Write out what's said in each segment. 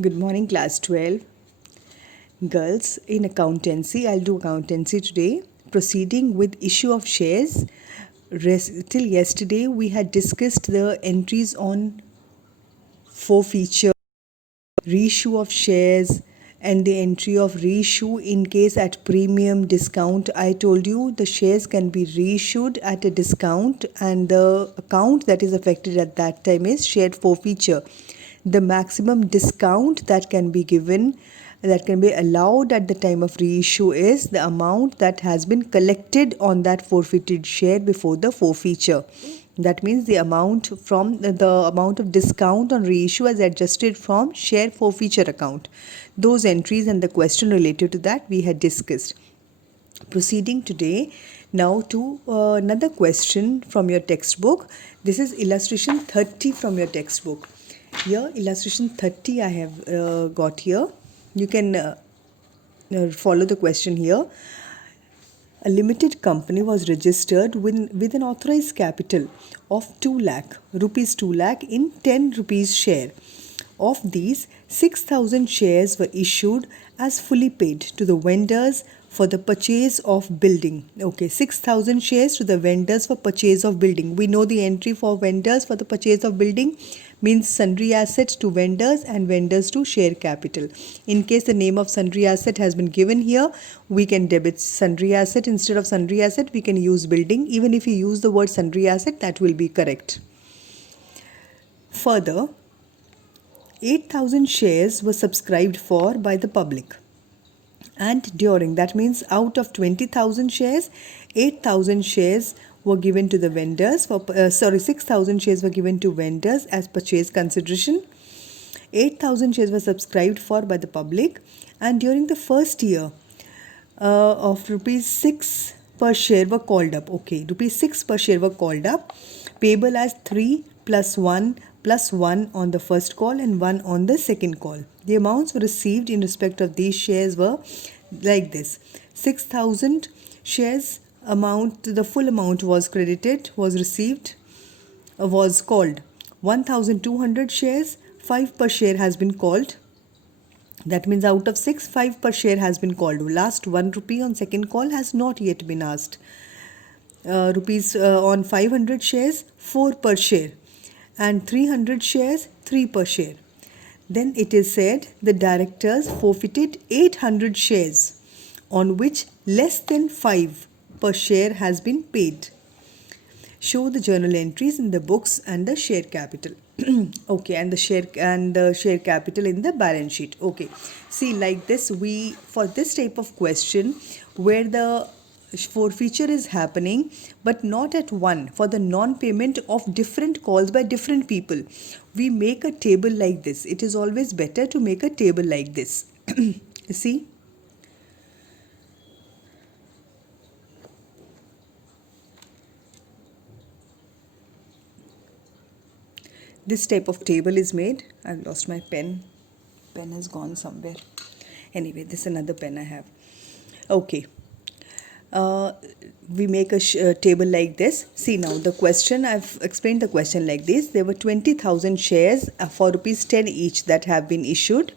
Good morning, class 12. Girls, in accountancy, I'll do accountancy today. Proceeding with issue of shares. Till yesterday, we had discussed the entries on forfeiture, reissue of shares, and the entry of reissue in case at premium discount. I told you the shares can be reissued at a discount, and the account that is affected at that time is share forfeiture. The maximum discount that can be given, that can be allowed at the time of reissue, is the amount that has been collected on that forfeited share before the forfeiture. That means the amount of discount on reissue as adjusted from share forfeiture account. Those entries and the question related to that we had discussed. Proceeding today now to another question from your textbook. This is illustration 30 from your textbook. Here illustration 30 I have got here. You can follow the question here. A limited company was registered with an authorized capital of 2 lakh, rupees 2 lakh in 10 rupees share. Of these, 6,000 shares were issued as fully paid to the vendors for the purchase of building. Okay, 6,000 shares to the vendors for purchase of building. We know the entry for vendors for the purchase of building means sundry assets to vendors and vendors to share capital. In case the name of sundry asset has been given here, we can debit sundry asset. Instead of sundry asset, we can use building. Even if you use the word sundry asset, that will be correct. Further, 8,000 shares were subscribed for by the public. And during, that means out of 20,000 shares, 8,000 shares were given to the vendors 6,000 shares were given to vendors as purchase consideration. 8,000 shares were subscribed for by the public, and during the first year of rupees 6 per share were called up. Okay, rupees 6 per share were called up, payable as 3 plus 1 plus 1 on the first call and 1 on the second call. The amounts were received in respect of these shares were like this. 6,000 shares amount, the full amount was credited, was received, was called. 1,200 shares, 5 per share has been called. That means out of 6, 5 per share has been called. Last 1 rupee on second call has not yet been asked. On 500 shares, 4 per share, and 300 shares, 3 per share. Then it is said the directors forfeited 800 shares, on which less than 5 per share has been paid. Show the journal entries in the books and the share capital. Okay, and the share capital in the balance sheet. Okay, see, like this, we, for this type of question where the forfeiture is happening but not at one, for the non-payment of different calls by different people, we make a table like this. It is always better to make a table like this. See, this type of table is made. I've lost my pen. Pen has gone somewhere. Anyway, this is another pen I have. Okay. We make a table like this. See, now the question, I've explained the question like this. There were 20,000 shares for rupees 10 each that have been issued.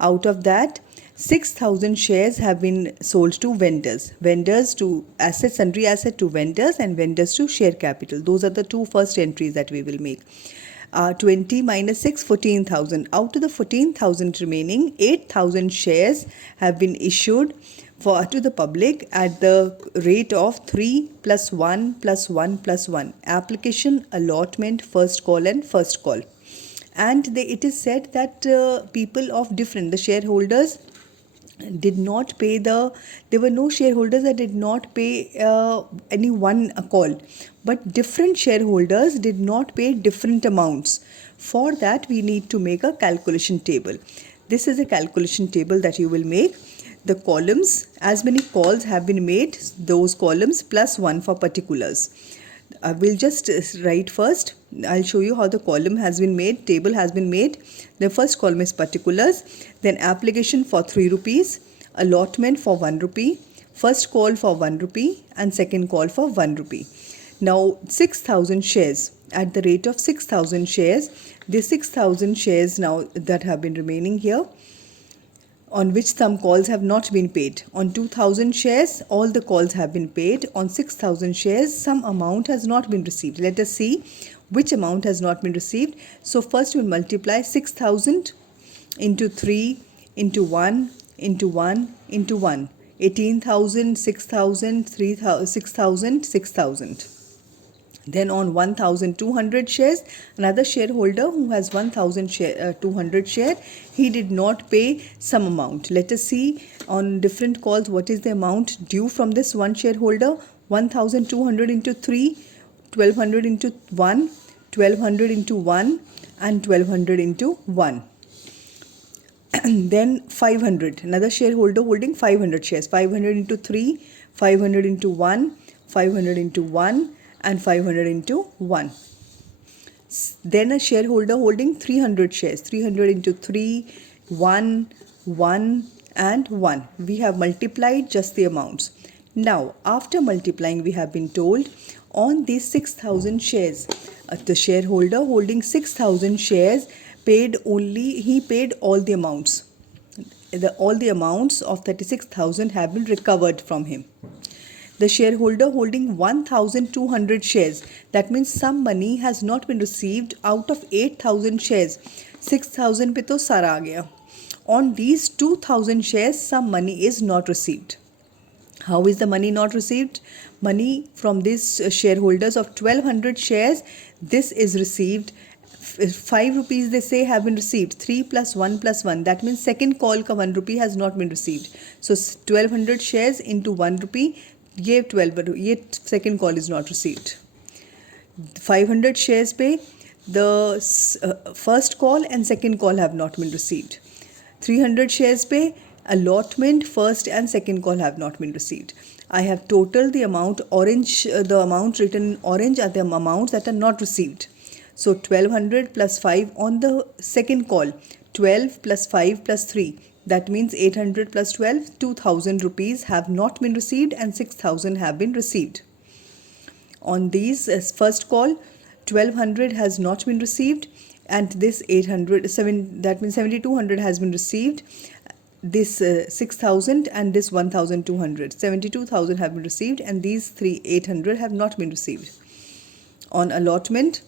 Out of that, 6,000 shares have been sold to vendors. Vendors to assets, sundry asset to vendors, and vendors to share capital. Those are the two first entries that we will make. 20 minus 6, 14,000. Out of the 14,000 remaining, 8,000 shares have been issued to the public at the rate of 3 plus 1 plus 1 plus 1. Application, allotment, first call and first call. And it is said that people of different, the shareholders did not pay there were no shareholders that did not pay any one call, but different shareholders did not pay different amounts. For that, we need to make a calculation table. This is a calculation table that you will make. The columns, as many calls have been made, those columns plus 1 for particulars. I will just write first. I'll show you how the column has been made, table has been made. The first column is particulars, then application for 3 rupees, allotment for 1 rupee, first call for 1 rupee, and second call for 1 rupee. Now 6,000 shares. at the rate of 6,000 shares. The 6,000 shares now that have been remaining here, on which some calls have not been paid. On 2,000 shares, all the calls have been paid. On 6,000 shares, some amount has not been received. Let us see which amount has not been received. So first we'll multiply 6,000 into 3 into 1 into 1 into 1. 18,000, 6,000, 3,000, 6,000, 6,000. Then on 1,200 shares, another shareholder who has 1,200 share, he did not pay some amount. Let us see on different calls what is the amount due from this one shareholder. 1,200 into 3, 1,200 into 1, 1,200 into 1 and 1,200 into 1. Then 500, another shareholder holding 500 shares. 500 into 3, 500 into 1, 500 into 1 and 500 into 1. Then a shareholder holding 300 shares. 300 into 3, 1, 1 and 1. We have multiplied just the amounts. Now, after multiplying, we have been told on these 6,000 shares, the shareholder holding 6,000 shares paid all the amounts. All the amounts of 36,000 have been recovered from him. The shareholder holding 1,200 shares, that means some money has not been received out of 8,000 shares. 6,000 पे तो सारा आ गया. On these 2,000 shares, some money is not received. How is the money not received? Money from these shareholders of 1,200 shares, this is received. 5 rupees they say have been received. 3 plus 1 plus 1. That means second call ka 1 rupee has not been received. So 1,200 shares into 1 rupee. ये 12, ये second call is not received. 500 shares पे the first call and second call have not been received. 300 shares पे allotment, first and second call have not been received. I have totaled the amount orange, the amount written in orange are the amounts that are not received. So 1,200 plus 5 on the second call, 12 plus 5 plus 3. That means 800 plus 12, 2,000 rupees have not been received and 6,000 have been received. On these first call, 1,200 has not been received and this 800, that means 7,200 has been received. This 6,000 and this 1,200, 72,000 have been received and these 800 have not been received. On allotment,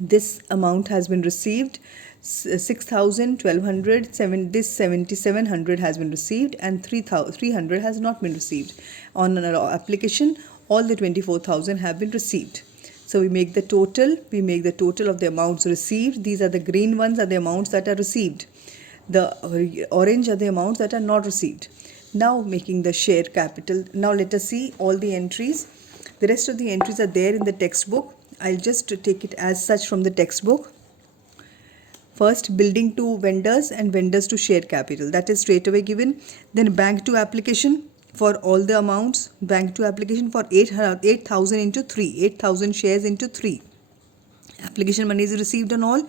this amount has been received. 6,000, 1,200, this 7,700 has been received and 300 has not been received. On an application, all the 24,000 have been received. So we make the total of the amounts received. These are the green ones are the amounts that are received. The orange are the amounts that are not received. Now making the share capital. Now let us see all the entries. The rest of the entries are there in the textbook. I'll just take it as such from the textbook. First, building to vendors and vendors to share capital. That is straight away given. Then bank to application for all the amounts. Bank to application for 8,000 into 3. 8,000 shares into 3. Application money is received on all.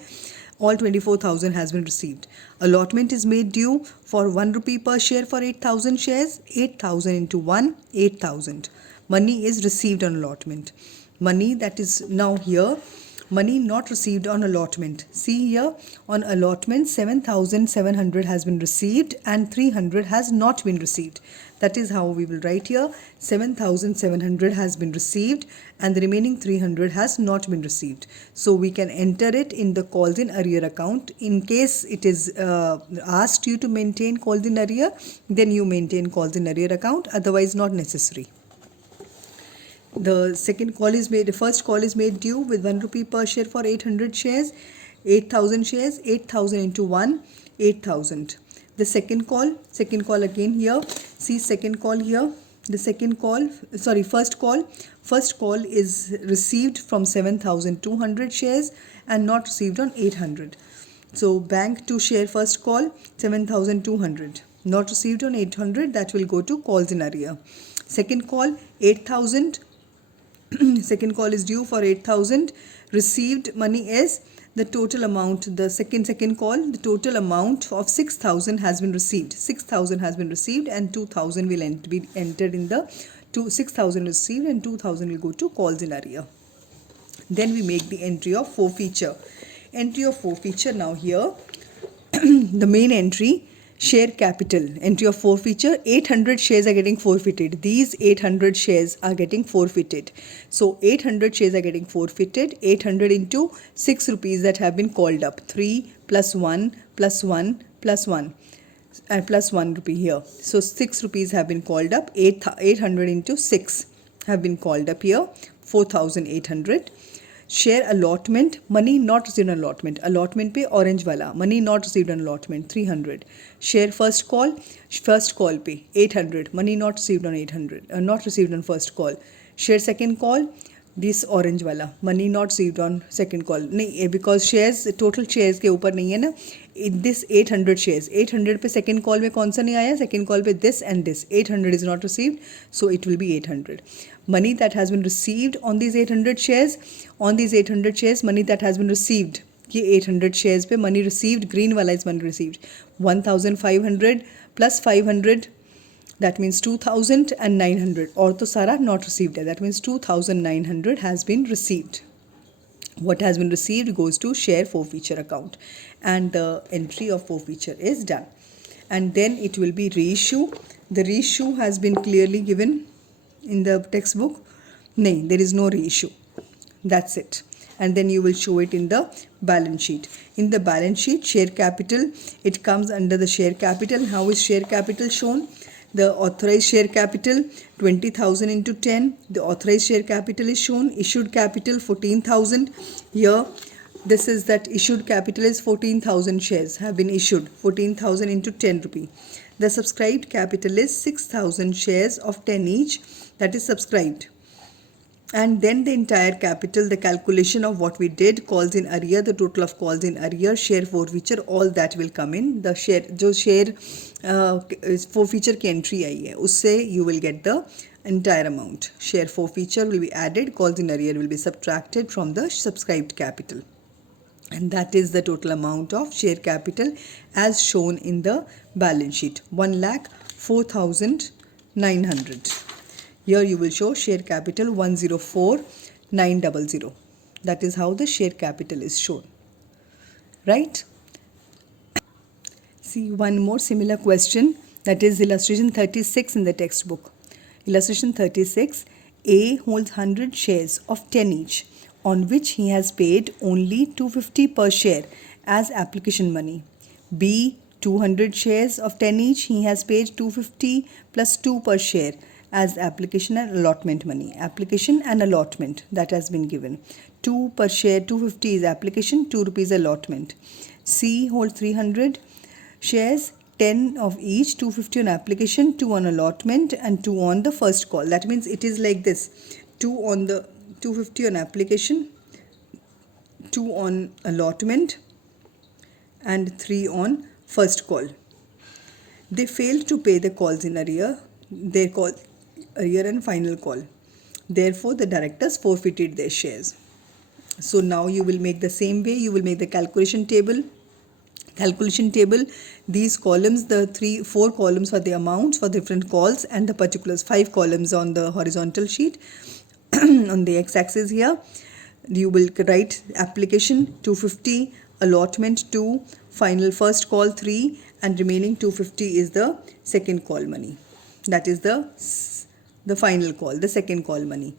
All 24,000 has been received. Allotment is made due for 1 rupee per share for 8,000 shares. 8,000 into 1, 8,000. Money is received on allotment. Money that is now here. Money not received on allotment. See here on allotment 7,700 has been received and 300 has not been received. That is how we will write here 7,700 has been received and the remaining 300 has not been received. So we can enter it in the calls in arrear account. In case it is asked you to maintain calls in arrear, then you maintain calls in arrear account, otherwise not necessary. The first call is made due with 1 rupee per share for 800 shares, 8,000 shares, 8,000 into 1, 8,000. The second call again here, see second call here, first call is received from 7,200 shares and not received on 800. So bank to share first call, 7,200, not received on 800, that will go to calls in arrear. Second call, 8,000. Second call is due for 8,000. Received money is the total amount. The second call, the total amount of 6,000 has been received. 6,000 has been received and 2,000 will be entered in the 6,000 received and 2,000 will go to calls in arrear. Then we make the entry of forfeiture. Entry of forfeiture now here. The main entry, share capital. Entry of forfeiture, 800 shares are getting forfeited. These 800 shares are getting forfeited. So 800 shares are getting forfeited. 800 into 6 rupees that have been called up. 3 plus 1 plus 1 plus 1. And plus 1 rupee here. So 6 rupees have been called up. 800 into 6 have been called up here. 4,800. Share allotment, money not received on allotment. Allotment पे orange वाला, money not received on allotment 300. Share first call पे 800, money not received on 800, not received on first call. Share second call, this orange वाला, money not received on second call. नहीं, because shares total shares के ऊपर नहीं है ना. This 800 shares, 800 पे second call में कौन सा नहीं आया? Second call पे this and this. 800 is not received, so it will be 800. Money that has been received on these 800 shares, money that has been received, ये 800 shares पे money received, green वाला is money received. 1,500 plus 500, that means 2,900. और तो सारा not received है, that means 2,900 has been received. What has been received goes to share forfeiture account, and the entry of forfeiture is done. And then it will be reissue. The reissue has been clearly given in the textbook. No, there is no reissue. That's it. And then you will show it in the balance sheet. In the balance sheet, share capital, it comes under the share capital. How is share capital shown? The authorized share capital 20,000 into 10. The authorized share capital is shown. Issued capital 14,000. Here this is that issued capital is 14,000 shares have been issued. 14,000 into 10 rupee. The subscribed capital is 6,000 shares of 10 each, that is subscribed. And then the entire capital, the calculation of what we did, calls in arrear, the total of calls in arrear, share forfeiture, all that will come in. The share, जो share forfeiture की entry आई है, उससे you will get the entire amount. Share forfeiture will be added, calls in arrear will be subtracted from the subscribed capital. And that is the total amount of share capital as shown in the balance sheet, 1,04,900. Here you will show share capital 104,900. That is how the share capital is shown. Right? See one more similar question, that is illustration 36 in the textbook. Illustration 36, A holds 100 shares of 10 each, on which he has paid only 250 per share as application money. B, 200 shares of 10 each, he has paid 250 plus 2 per share as application and allotment money. Application and allotment that has been given. 2 per share, 250 is application, 2 rupees allotment. C holds 300 shares, 10 of each, 250 on application, 2 on allotment and 2 on the first call. That means it is like this, 2 on the 250 on application, 2 on allotment and 3 on first call. They failed to pay the calls in arrear, their call arrear and final call. Therefore, the directors forfeited their shares. So now you will make the same way, you will make the calculation table. These columns, the 4 columns for the amounts for different calls and the particulars, 5 columns on the horizontal sheet. On the x-axis here, you will write application 250, allotment 2, final first call 3 and remaining 250 is the second call money. That is the final call, the second call money.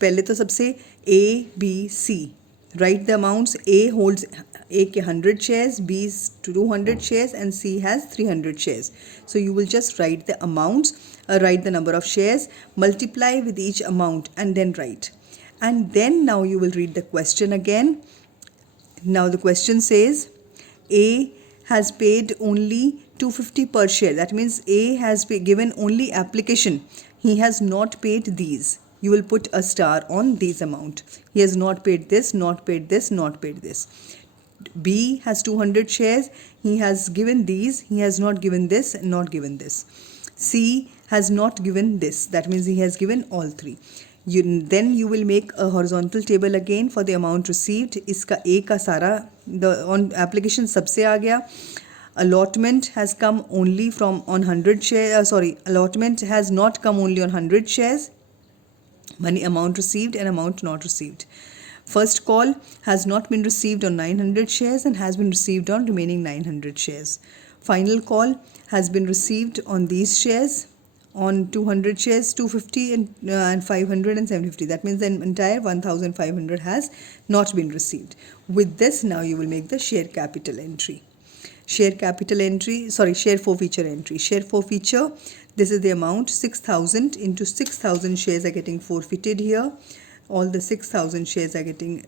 पहले तो सबसे A, B, C. Write the amounts. A holds A के 100 shares, B is 200 shares and C has 300 shares. So you will just write the amounts, write the number of shares, multiply with each amount and then write. And then now you will read the question again. Now the question says A has paid only 250 per share. That means A has given only application. He has not paid these. You will put a star on these amount. He has not paid this, not paid this, not paid this. B has 200 shares. He has given these. He has not given this, not given this. C has not given this. That means he has given all 3. Then you will make a horizontal table again for the amount received. इसका A का सारा the on application सबसे आ गया. Allotment has come only from on 100 shares. Allotment has not come only on 100 shares. Money amount received and amount not received. First call has not been received on 900 shares and has been received on remaining 900 shares. Final call has been received on these shares, on 200 shares, 250 and 500 and 750. That means the entire 1500 has not been received. With this, now you will make the share capital entry. Share forfeiture entry. Share forfeiture, this is the amount 6,000 into 6,000 shares are getting forfeited here. All the 6,000 shares are getting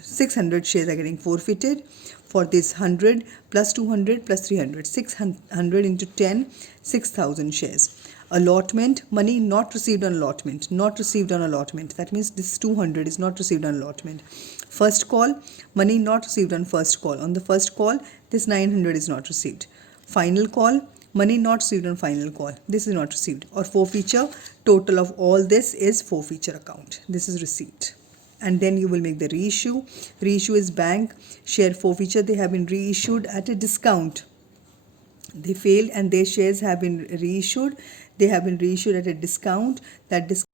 600 shares are getting forfeited. For this 100 plus 200 plus 300, 600 into 10, 6,000 shares. Allotment, money not received on allotment, not received on allotment. That means this 200 is not received on allotment. First call, money not received on first call. On the first call, this 900 is not received. Final call, money not received on final call. This is not received. Or forfeiture, total of all this is forfeiture account. This is receipt. And then you will make the reissue. Reissue is bank share forfeiture. They have been reissued at a discount. They failed and their shares have been reissued. They have been reissued at a discount. That discount